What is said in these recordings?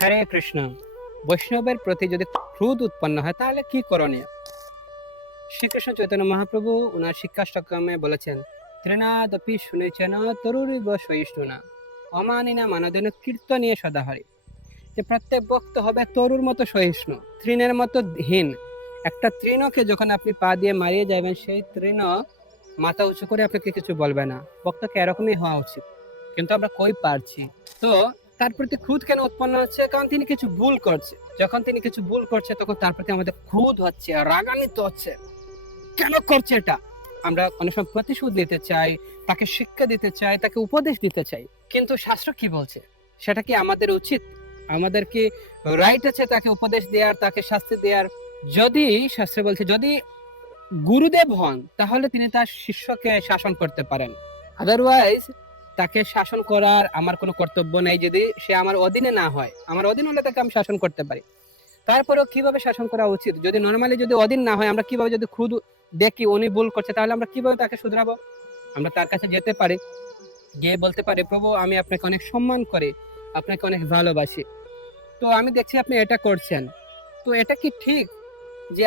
হরে কৃষ্ণ। বৈষ্ণবের প্রতি যদি ক্রোধ উৎপন্ন হয় তাহলে কি করণীয়? শ্রীকৃষ্ণ চৈতন্য মহাপ্রভু ওনার শিক্ষাষ্টক্রমে বলেছেন, ত্রিনাদপি শুনেছেন তরুরিব সহিষ্ণুনা অমানিনা মানদেন কীর্তনীয় সদাহরি। যে প্রত্যেক ভক্ত হবে তরুর মতো সহিষ্ণু, তৃণের মতো হীন। একটা তৃণকে যখন আপনি পা দিয়ে মারিয়ে যাবেন, সেই তৃণ মাথা উঁচু করে আপনাকে কিছু বলবে না। ভক্তকে এরকমই হওয়া উচিত, কিন্তু আমরা কই পারছি। তো তার প্রতি ক্রোধ কেন উৎপন্ন হচ্ছে? কারণ তিনি কিছু ভুল করছে। যখন তিনি কিছু ভুল করছে তখন তার প্রতি আমাদের ক্রোধ হচ্ছে, রাগান্বিত হচ্ছে। কেন করছে এটা? আমরা অনেক সময় প্রতিশোধ নিতে চাই, তাকে শিক্ষা দিতে চাই, তাকে উপদেশ দিতে চাই, কিন্তু শাস্ত্র কি বলছে? সেটা কি আমাদের উচিত? আমাদের কি রাইট আছে তাকে উপদেশ দেওয়ার, তাকে শাস্তি দেওয়ার? যদি শাস্ত্রে বলছে, যদি গুরুদেব হন তাহলে তিনি তার শিষ্যকে শাসন করতে পারেন, আদারওয়াইজ তাকে শাসন করার আমার কোনো কর্তব্য নেই। যদি সে আমার অধীনে না হয়, আমার অধীন হলে তাকে আমি শাসন করতে পারি। তারপরেও কিভাবে শাসন করা উচিত? যদি নর্মালি যদি অধীন না হয়, আমরা কিভাবে যদি খুদ দেখি উনি ভুল করছে, তাহলে আমরা কিভাবে তাকে শুধরাবো? আমরা তার কাছে যেতে পারি, গিয়ে বলতে পারি, প্রভু আমি আপনাকে অনেক সম্মান করি, আপনাকে অনেক ভালোবাসি, তো আমি দেখছি আপনি এটা করছেন, তো এটা কি ঠিক? যে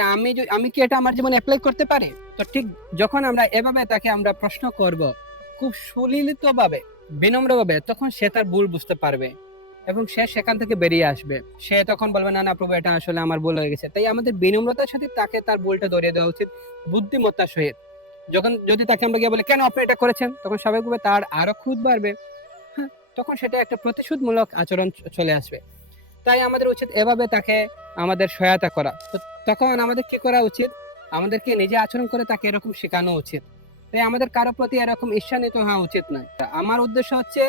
আমি কি এটা আমার জীবনে অ্যাপ্লাই করতে পারি? তো ঠিক যখন আমরা এভাবে তাকে আমরা প্রশ্ন করব, খুব সুললিত ভাবে, বিনম্র ভাবে, তখন সে তার ভুল বুঝতে পারবে এবং সে সেখান থেকে বেরিয়ে আসবে। সে তখন বলবে, না না প্রভু, এটা আসলে আমার ভুল হয়ে গেছে। তাই আমাদের বিনম্রতার সাথে তাকে তার ভুলটা ধরিয়ে দেওয়া উচিত, বুদ্ধিমত্তার সহিত। যদি তাকে আমরা গিয়ে বলি, কেন আপনি এটা করেছেন, তখন স্বাভাবিকভাবে তার আরো ক্রোধ বাড়বে। হ্যাঁ, তখন সেটা একটা প্রতিশোধমূলক আচরণ চলে আসবে। তাই আমাদের উচিত এভাবে তাকে আমাদের সহায়তা করা। তো তখন আমাদের কি করা উচিত? আমাদেরকে নিজে আচরণ করে তাকে এরকম শেখানো উচিত। তাই আমাদের কারো প্রতি এরকম ঈর্ষান্বিত হওয়া উচিত নয়। আমার উদ্দেশ্য হচ্ছে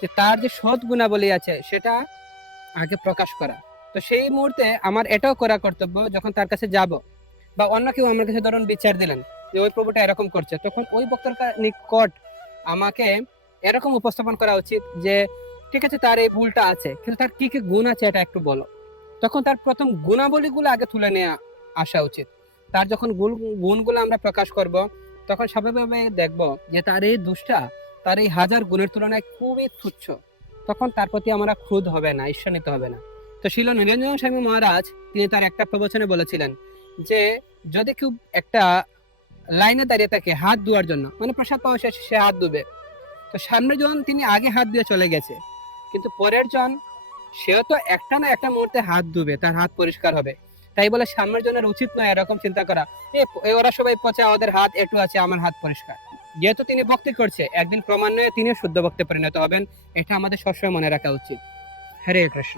যে তার যে সৎ গুণাবলী আছে সেটা আগে প্রকাশ করা। তো সেই মুহূর্তে আমার এটাও করা কর্তব্য, যখন তার কাছে যাব বা অন্য কেউ আমার কাছে ধরুন বিচার দিলেন যে ওই প্রভুটা এরকম করছে, তখন ওই বক্তার নিকট আমাকে এরকম উপস্থাপন করা উচিত যে, ঠিক আছে তার এই ভুলটা আছে, কিন্তু তার কি কি গুণ আছে এটা একটু বলো। তখন তার প্রথম গুণাবলীগুলো আগে তুলে নিয়ে আসা উচিত। তার যখন গুণগুলো আমরা প্রকাশ করব, তখন স্বাভাবিকভাবে দেখব যে তার এই দোষটা তার এই হাজার গুণের তুলনায় খুবই তুচ্ছ। তখন তার প্রতি আমরা ক্রোধ হবে না, ঈর্ষান্বিত হবে না। তো শিল নীলাঞ্জন স্বামী মহারাজ তিনি তার একটা প্রবচনে বলেছিলেন যে, যদি কেউ একটা লাইনে দাঁড়িয়ে থাকে হাত ধোয়ার জন্য, মানে প্রসাদ পাওয়া শেষে সে হাত ধুবে, তো সামনের জন তিনি আগে হাত দিয়ে চলে গেছে, কিন্তু পরের জন সেও তো একটা না একটা মুহূর্তে হাত ধুবে, তার হাত পরিষ্কার হবে। তাই বলে সামনের জনের উচিত নয় এরকম চিন্তা করা, ওরা সবাই পচা, ওদের হাত একটু আছে, আমার হাত পরিষ্কার। যেহেতু তিনি ভক্তি করছে, একদিন ক্রমান্বয়ে তিনি শুদ্ধ ভক্তে পরিণত হবেন। এটা আমাদের সবসময় মনে রাখা উচিত। হরে কৃষ্ণ।